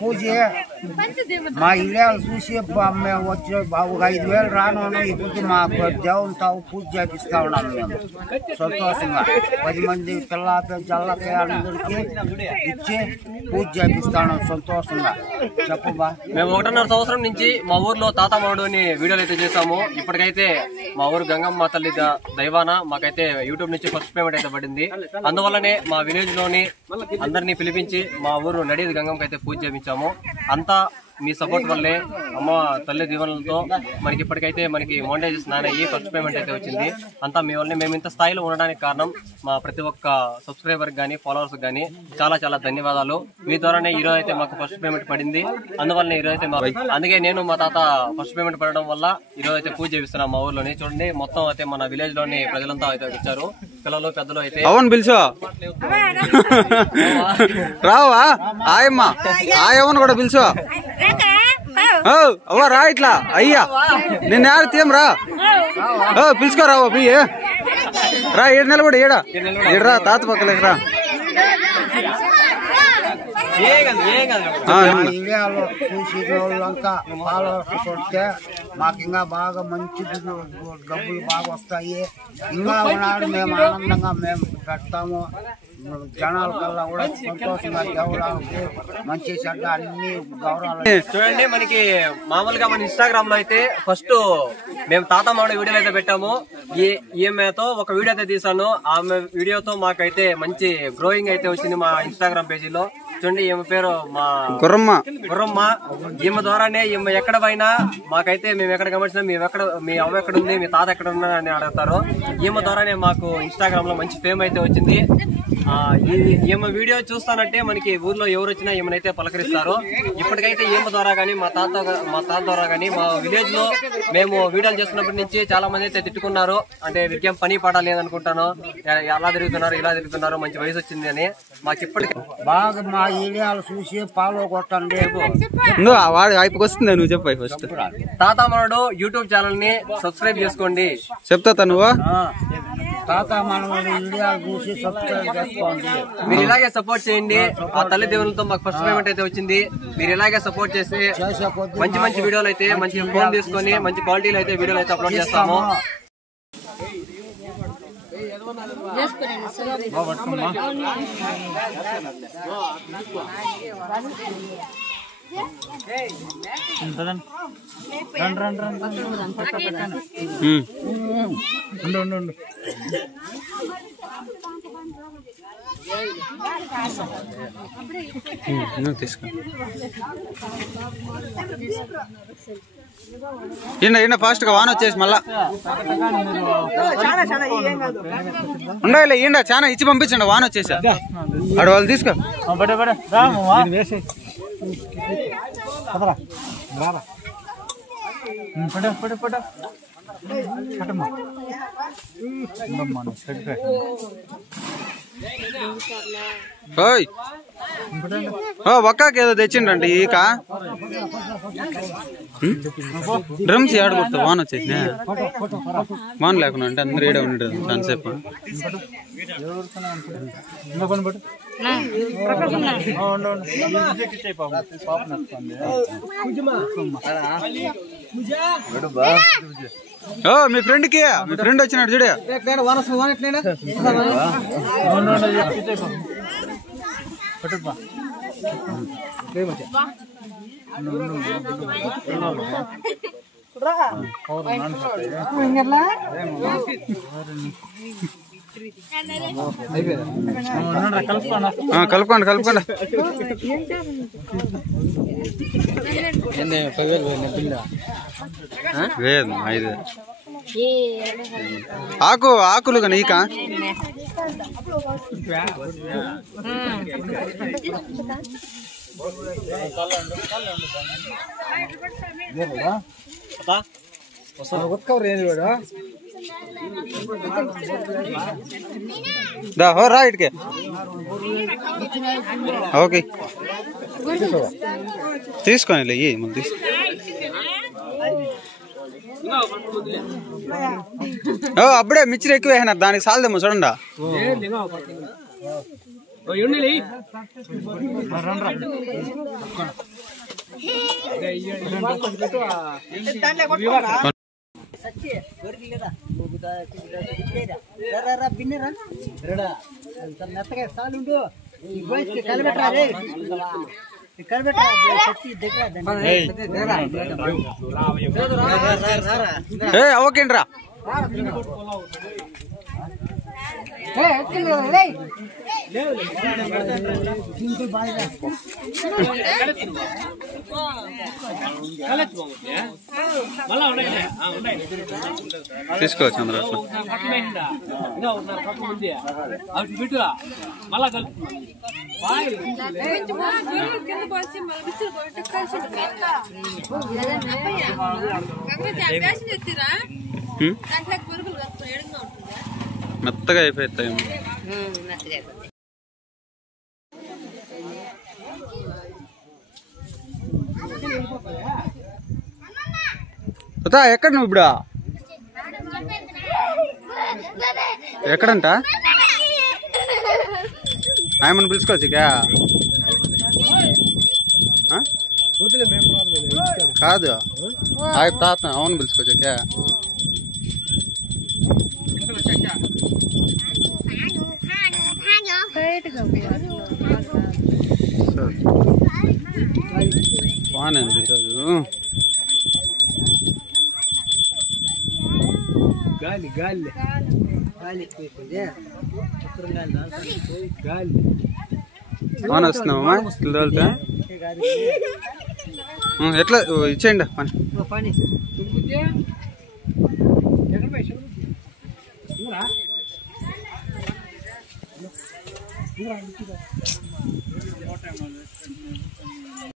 పూజ మా ఇల్లు చూసి మేము వచ్చి ఒక 5,000 రాను ఇప్పుడు మా దేవునితో పూజ చేపిస్తా ఉన్నాం మేము సంతోషంగా 10 మంది పిల్లలకి జల్లకి అందరికి ఇచ్చి పూజ చేపిస్తా ఉన్నాం సంతోషంగా. చెప్పబా. మేము 1.5 సంవత్సరం నుంచి మా ఊర్లో తాతమాడు అని వీడియోలు అయితే చేసాము. ఇప్పటికైతే మా ఊరు గంగమ్మ తల్లి దైవాన మాకైతే యూట్యూబ్ నుంచి ఫస్ట్ పేమెంట్ అయితే పడింది. అందువల్లనే మా విలేజ్ లోని అందరినీ పిలిపించి మా ఊరు నడిది గంగమ్మకి అయితే పూజ చేయించాము. అంతా మీ సపోర్ట్ వల్లే అమ్మ తల్లి దీవెనలతో మనకి ఇప్పటికైతే మనకి మోనిటైజేషన్ అయ్యి ఫస్ట్ పేమెంట్ అయితే వచ్చింది. అంతా మీ వల్లనే. మేము ఇంత స్థాయిలో ఉండడానికి కారణం మా ప్రతి ఒక్క సబ్స్క్రైబర్ గానీ ఫాలోవర్స్ గానీ చాలా చాలా ధన్యవాదాలు. మీ ద్వారానే ఈ రోజు అయితే మాకు ఫస్ట్ పేమెంట్ పడింది. అందువల్లనే ఈ రోజు అయితే అందుకే నేను మా తాత ఫస్ట్ పేమెంట్ పడడం వల్ల ఈ రోజు అయితే పూజ చేపిస్తున్నాం మా ఊర్లోని. చూడండి మొత్తం అయితే మన విలేజ్ లోని ప్రజలంతా అయితే వచ్చారు. పిల్లలు పెద్దలు అయితే అవును పిలిచో రావా ఆయమ్మ ఆయమ్మను కూడా పిలిచో అవ్వ రా ఇట్లా అయ్యా నిన్న యారు తీయం రా పిలుచుకోరావా బియ్య రా 7 నెలలు కూడా ఏడా తాత పక్కలేక రా. ఇండియాలో చూసి వాళ్ళంతా ఫాలోవర్స్ కొడితే మాకు ఇంకా బాగా మంచి డబ్బులు బాగా వస్తాయి. ఇంకా ఉన్నాడు మేము ఆనందంగా మేము పెడతాము. జనాల కల్లా కూడా సంతోషంగా దేవుడానికి మంచి చెడ్డ అన్ని గౌరవాలు. చూడండి మనకి మామూలుగా మన ఇన్స్టాగ్రామ్ లో అయితే ఫస్ట్ మేము తాతమాడ వీడియోలు అయితే పెట్టాము. ఈమెతో ఒక వీడియో అయితే తీసాను. ఆమె వీడియోతో మాకైతే మంచి గ్రోయింగ్ అయితే వచ్చింది మా ఇన్స్టాగ్రామ్ పేజీలో. చూడండి ఈమె పేరు మా గుర్రమ్మ. ఈమె ద్వారానే ఈమె ఎక్కడ పోయినా మాకైతే మేము ఎక్కడ గమనించినా మీ అవ్వ ఎక్కడ ఉంది, మీ తాత ఎక్కడ ఉన్నా అని అడుగుతారు. ఈమె ద్వారానే మాకు ఇన్స్టాగ్రామ్ లో మంచి ఫేమ్ అయితే వచ్చింది. ఈమె వీడియో చూస్తానంటే మనకి ఊర్లో ఎవరు వచ్చినా ఈమెనైతే పలకరిస్తారు. ఇప్పటికైతే ఈమె ద్వారా గానీ మా తాత ద్వారా గానీ మా విలేజ్ లో మేము వీడియోలు చేస్తున్నప్పటి నుంచి చాలా మంది అయితే తిట్టుకున్నారు. అంటే వీరికేం పని పడాలి అనుకుంటాను, ఎలా తిరుగుతున్నారు ఇలా తిరుగుతున్నారు, మంచి వయసు వచ్చింది అని. మాకు ఇప్పటికీ బాగా మా ఏరియాలు చూసి ఫాలో కొట్టండి. వస్తుంది నువ్వు చెప్పు ఫస్ట్. తాతమాడు యూట్యూబ్ ఛానల్ ని సబ్స్క్రైబ్ చేసుకోండి. చెప్తా నువ్వు తాతమాడు ఇండియాలు చూసి సబ్స్క్రైబ్ చేసుకోండి. మీరు ఇలాగే సపోర్ట్ చేయండి. ఆ తల్లి దేవులతో మాకు ఫస్ట్ పేమెంట్ అయితే వచ్చింది. మీరు ఇలాగే సపోర్ట్ చేసి మంచి మంచి వీడియోలు అయితే మంచి ఫోన్ తీసుకొని మంచి క్వాలిటీలో అయితే వీడియోలు అయితే అప్లోడ్ చేస్తాము. తీసుకో ఫాస్ట్ గా వాన్ వచ్చేసి మళ్ళా ఉండాలి ఈండ చాలా ఇచ్చి పంపించండి. వాన్ వచ్చేసా అడు వాళ్ళు తీసుకో ఒక్కకి ఏదో తెచ్చిండండి ఈక డ్రమ్స్ ఆడుకుంటా వాన్ వచ్చేసి వాన్ లేకుండా అంటే అందరూ ఏడే ఉండేది చాలాసేపు. మీ ఫ్రెండ్ కి మీ ఫ్రెండ్ వచ్చినాడు చూడే కలుపుకోండి కలుపుకోండి. లేదు 5 ఆకులు కానీ ఈక రా ఇటుకే ఓకే తీసుకోని ముందు అప్పుడే మిర్చి ఎక్కువ వేసినారు దానికి సాలదేమో చూడండి. ఓకేంట్రా తీసుకోవచ్చు అందరూ మెత్తగా అయిపోతాయి ఎక్కడ నువ్వు ఇప్పుడు ఎక్కడంట ఆయమని పిలుచుకోవచ్చు కాదు తాత అవును పిలుచుకోవచ్చు బాగానే ఉంది ఈరోజు గాలి గాలి బాగా వస్తున్నావమ్మా తోలుతా ఎట్లా ఇచ్చేయండి పని